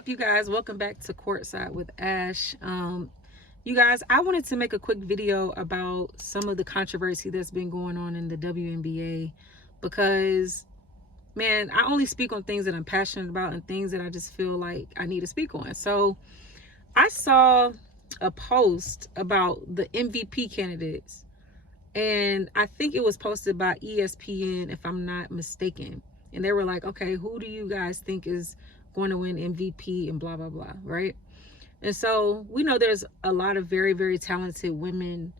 up, you guys? Welcome back to Courtside with Ash. You guys, I wanted to make a quick video about some of the controversy that's been going on in the WNBA because, man, I only speak on things that I'm passionate about and things that I just feel like I need to speak on. So I saw a post about the MVP candidates, and I think it was posted by ESPN, if I'm not mistaken. And they were like, okay, who do you guys think is going to win MVP and blah, blah, blah, right? And so we know there's a lot of very, very talented women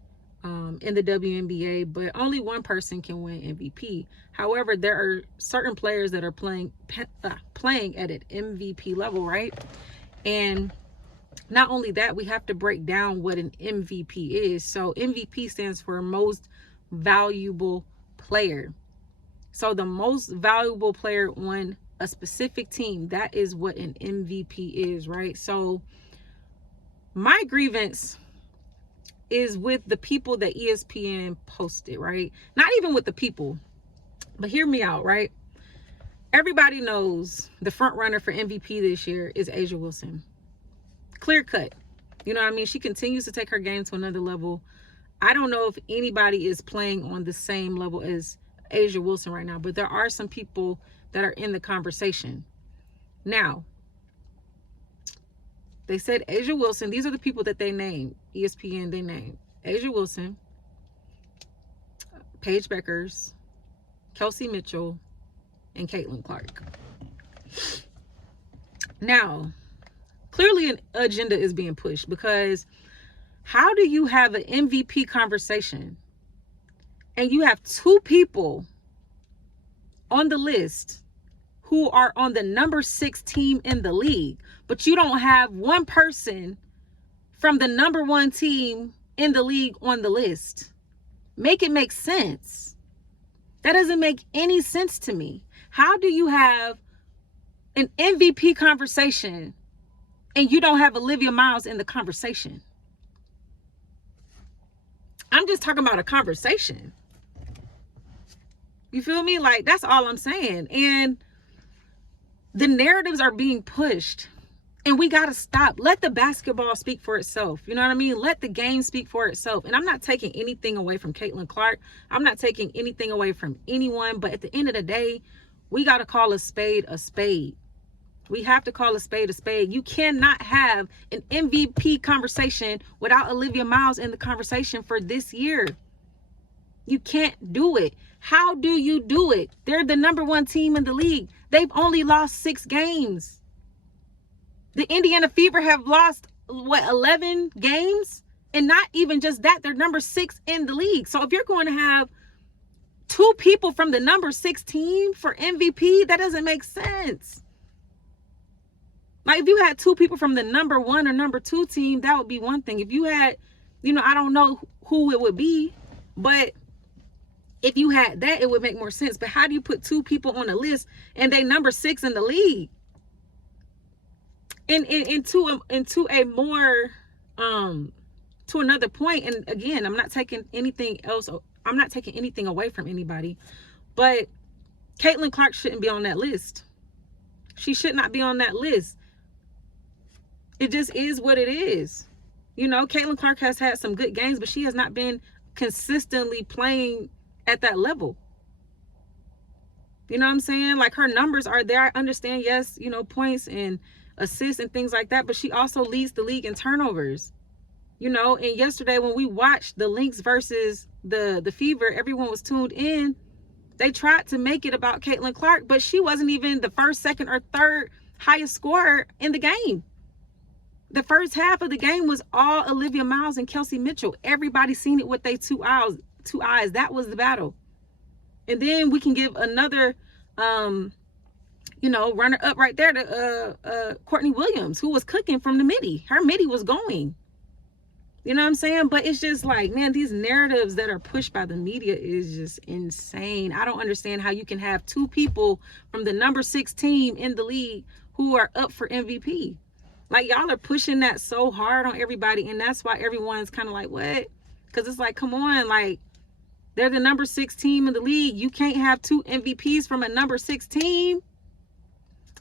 in the WNBA, but only one person can win MVP. However, there are certain players that are playing at an MVP level, right? And not only that, we have to break down what an MVP is. So MVP stands for most valuable player. So the most valuable player on a specific team, that is what an MVP is, right? So my grievance is with the people that ESPN posted, right? Not even with the people, but hear me out, right? Everybody knows the front runner for MVP this year is A'ja Wilson. Clear cut. You know what I mean? She continues to take her game to another level. I don't know if anybody is playing on the same level as A'ja Wilson right now, but there are some people that are in the conversation. Now, they said A'ja Wilson, these are the people that they named, ESPN, they named A'ja Wilson, Paige Beckers, Kelsey Mitchell, and Caitlin Clark. Now, clearly an agenda is being pushed, because how do you have an MVP conversation and you have two people on the list who are on the number 6 team in the league, but you don't have one person from the number 1 team in the league on the list? Make it make sense. That doesn't make any sense to me. How do you have an MVP conversation and you don't have Olivia Miles in the conversation? I'm just talking about a conversation. You feel me? Like, that's all I'm saying. And the narratives are being pushed, and we got to stop. Let the basketball speak for itself. You know what I mean? Let the game speak for itself. And I'm not taking anything away from Caitlin Clark. I'm not taking anything away from anyone. But at the end of the day, we got to call a spade a spade. We have to call a spade a spade. You cannot have an MVP conversation without Olivia Miles in the conversation for this year. You can't do it. How do you do it? They're the number 1 team in the league. They've only lost 6 games. The Indiana Fever have lost, 11 games? And not even just that, they're number 6 in the league. So if you're going to have 2 people from the number 6 team for MVP, that doesn't make sense. Like, if you had 2 people from the number 1 or number 2 team, that would be one thing. If you had, I don't know who it would be, but if you had that, it would make more sense. But how do you put 2 people on a list and they number 6 in the league? And into a more to another point, and again, I'm not taking anything else. I'm not taking anything away from anybody, but Caitlin Clark shouldn't be on that list. She should not be on that list. It just is what it is. Caitlin Clark has had some good games, but she has not been consistently playing at that level. You know what I'm saying? Like, her numbers are there. I understand, yes, points and assists and things like that, but she also leads the league in turnovers. And yesterday when we watched the Lynx versus the Fever, everyone was tuned in. They tried to make it about Caitlin Clark, but she wasn't even the first, second, or third highest scorer in the game. The first half of the game was all Olivia Miles and Kelsey Mitchell. Everybody seen it with their two eyes. That was the battle. And then we can give another runner up right there to Courtney Williams, who was cooking from the midi. Her midi was going. You know what I'm saying? But it's just like, man, these narratives that are pushed by the media is just insane. I don't understand how you can have 2 people from the number 6 team in the league who are up for MVP. Like, y'all are pushing that so hard on everybody, and that's why everyone's kind of like, what? Because it's like, come on, like, they're the number 6 team in the league. You can't have 2 MVPs from a number 6 team.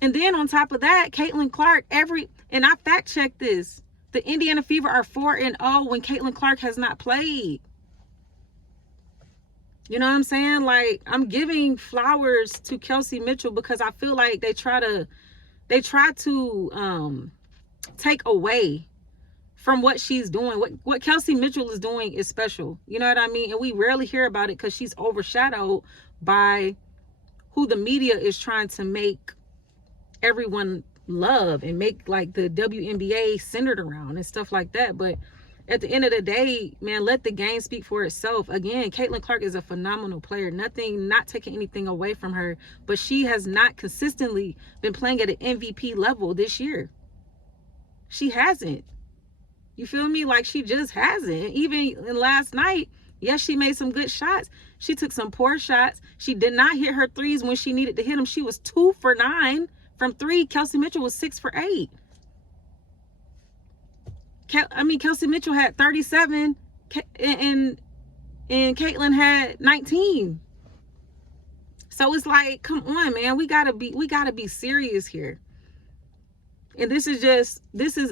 And then on top of that, Caitlin Clark, and I fact checked this, the Indiana Fever are 4-0 when Caitlin Clark has not played. You know what I'm saying? Like, I'm giving flowers to Kelsey Mitchell because I feel like they try to take away from what she's doing. What Kelsey Mitchell is doing is special. You know what I mean? And we rarely hear about it because she's overshadowed by who the media is trying to make everyone love and make like the WNBA centered around and stuff like that. But at the end of the day, man, let the game speak for itself. Again, Caitlin Clark is a phenomenal player. Not taking anything away from her, but she has not consistently been playing at an MVP level this year. She hasn't. You feel me? Like, she just hasn't. Even in last night, yes, she made some good shots. She took some poor shots. She did not hit her threes when she needed to hit them. She was 2 for 9 from 3. Kelsey Mitchell was 6 for 8. Kelsey Mitchell had 37 and Caitlin had 19. So it's like, come on, man, we gotta be serious here. And this is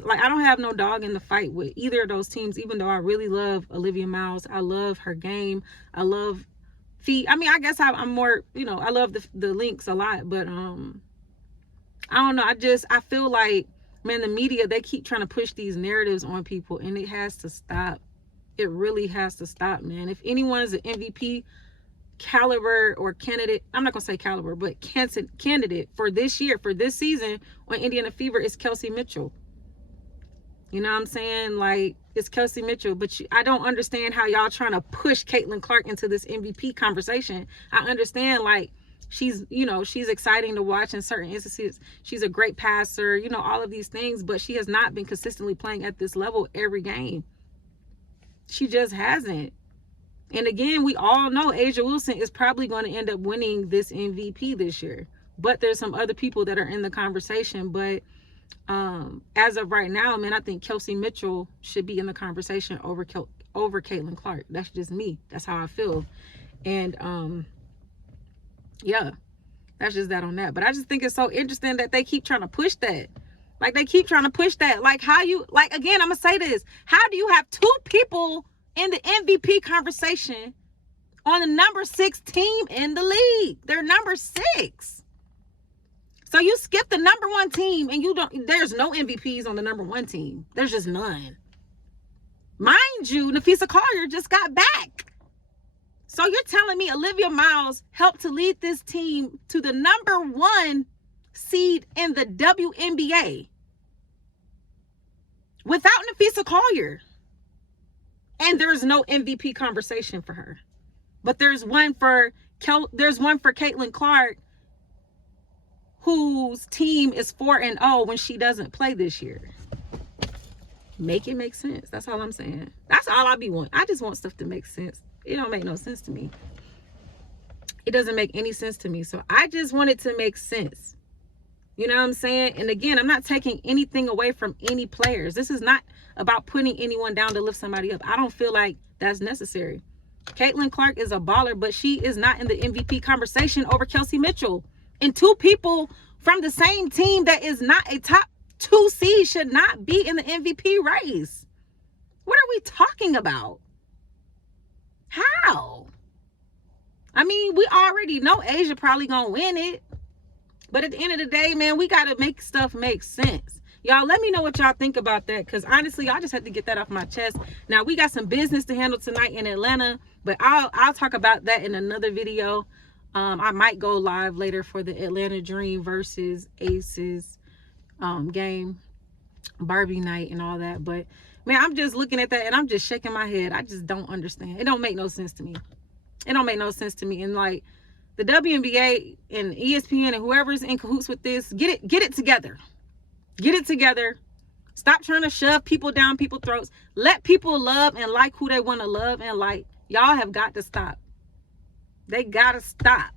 like, I don't have no dog in the fight with either of those teams, even though I really love Olivia Miles. I love her game. I love I guess I'm more, I love the Lynx a lot, but I don't know. I feel like, man, the media, they keep trying to push these narratives on people, and it has to stop. It really has to stop, man. If anyone is an MVP caliber or candidate, I'm not gonna say caliber, but candidate for this year, for this season on Indiana Fever, is Kelsey Mitchell. You know what I'm saying? Like, it's Kelsey Mitchell. But I don't understand how y'all trying to push Caitlin Clark into this MVP conversation. I understand, like, she's exciting to watch in certain instances. She's a great passer, all of these things, but she has not been consistently playing at this level every game. She just hasn't. And again, we all know A'ja Wilson is probably going to end up winning this MVP this year. But there's some other people that are in the conversation. But as of right now, man, I think Kelsey Mitchell should be in the conversation over Caitlin Clark. That's just me. That's how I feel. And yeah, that's just that on that. But I just think it's so interesting that they keep trying to push that. Like, they keep trying to push that. Like, again, I'm going to say this. How do you have 2 people in the MVP conversation on the number 6 team in the league? They're number 6. So you skip the number 1 team, and there's no MVPs on the number 1 team. There's just none. Mind you, Napheesa Collier just got back. So you're telling me Olivia Miles helped to lead this team to the number 1 seed in the WNBA without Napheesa Collier. And there's no MVP conversation for her. But there's one for Caitlin Clark, whose team is 4-0 when she doesn't play this year. Make it make sense. That's all I'm saying. That's all I be wanting. I just want stuff to make sense. It don't make no sense to me. It doesn't make any sense to me. So I just want it to make sense. You know what I'm saying? And again, I'm not taking anything away from any players. This is not about putting anyone down to lift somebody up. I don't feel like that's necessary. Caitlin Clark is a baller, but she is not in the MVP conversation over Kelsey Mitchell. And 2 people from the same team that is not a top 2 seed should not be in the MVP race. What are we talking about? How? I mean, we already know A'ja probably gonna win it. But at the end of the day, man, we gotta make stuff make sense. Y'all, let me know what y'all think about that, because honestly, I just had to get that off my chest. Now, we got some business to handle tonight in Atlanta, but I'll talk about that in another video. I might go live later for the Atlanta Dream versus Aces game, Barbie night and all that. But man, I'm just looking at that and I'm just shaking my head. I just don't understand. It don't make no sense to me. It don't make no sense to me. And like, the WNBA and ESPN and whoever's in cahoots with this, get it together. Get it together. Stop trying to shove people down people's throats. Let people love and like who they want to love and like. Y'all have got to stop. They got to stop.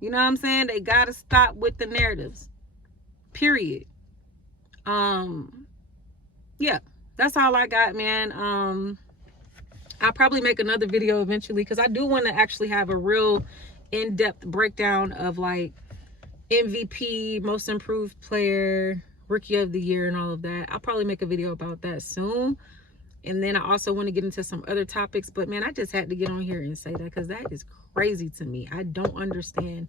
You know what I'm saying? They got to stop with the narratives. Period. Yeah, that's all I got, man. I'll probably make another video eventually, because I do want to actually have a real in-depth breakdown of like MVP, most improved player, rookie of the year, and all of that. I'll probably make a video about that soon. And then I also want to get into some other topics, but man, I just had to get on here and say that because that is crazy to me. I don't understand.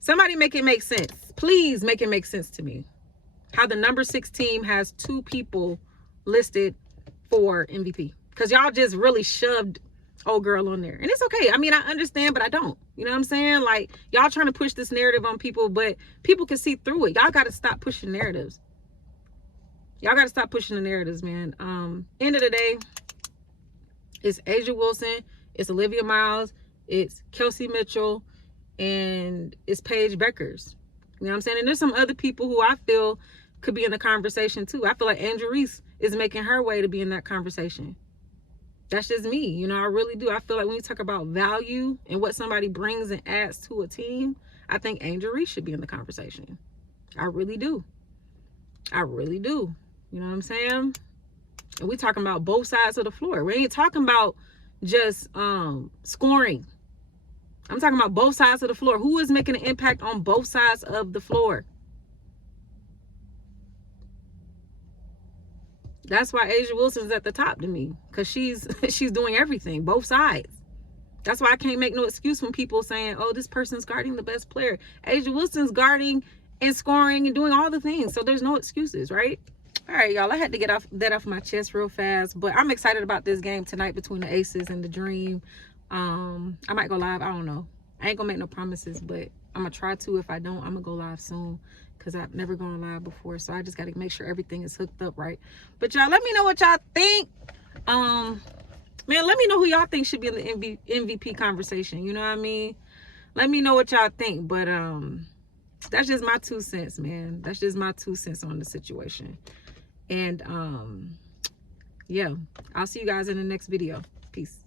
Somebody make it make sense. Please make it make sense to me. How the number 6 team has 2 people listed for MVP. Because y'all just really shoved old girl on there. And it's okay. I mean, I understand, but I don't. You know what I'm saying? Like, y'all trying to push this narrative on people, but people can see through it. Y'all got to stop pushing narratives. Y'all got to stop pushing the narratives, man. End of the day, it's A'ja Wilson, it's Olivia Miles, it's Kelsey Mitchell, and it's Paige Beckers. You know what I'm saying? And there's some other people who I feel could be in the conversation too. I feel like Angel Reese is making her way to be in that conversation. That's just me. You know, I really do. I feel like when you talk about value and what somebody brings and adds to a team, I think Angel Reese should be in the conversation. I really do. I really do. You know what I'm saying? And we talking about both sides of the floor. We ain't talking about just scoring. I'm talking about both sides of the floor. Who is making an impact on both sides of the floor? That's why A'ja Wilson's at the top to me, because she's doing everything, both sides. That's why I can't make no excuse when people saying, oh, this person's guarding the best player. A'ja Wilson's guarding and scoring and doing all the things, so there's no excuses, right? All right, y'all, I had to get that off my chest real fast, but I'm excited about this game tonight between the Aces and the Dream. I might go live. I don't know. I ain't gonna make no promises, but I'm gonna try to. If I don't, I'm gonna go live soon, because I've never gone live before, so I just got to make sure everything is hooked up right. But y'all, let me know what y'all think. Man, let me know who y'all think should be in the MVP conversation. You know what I mean? Let me know what y'all think. But that's just my 2 cents, man. That's just my 2 cents on the situation. And yeah, I'll see you guys in the next video. Peace.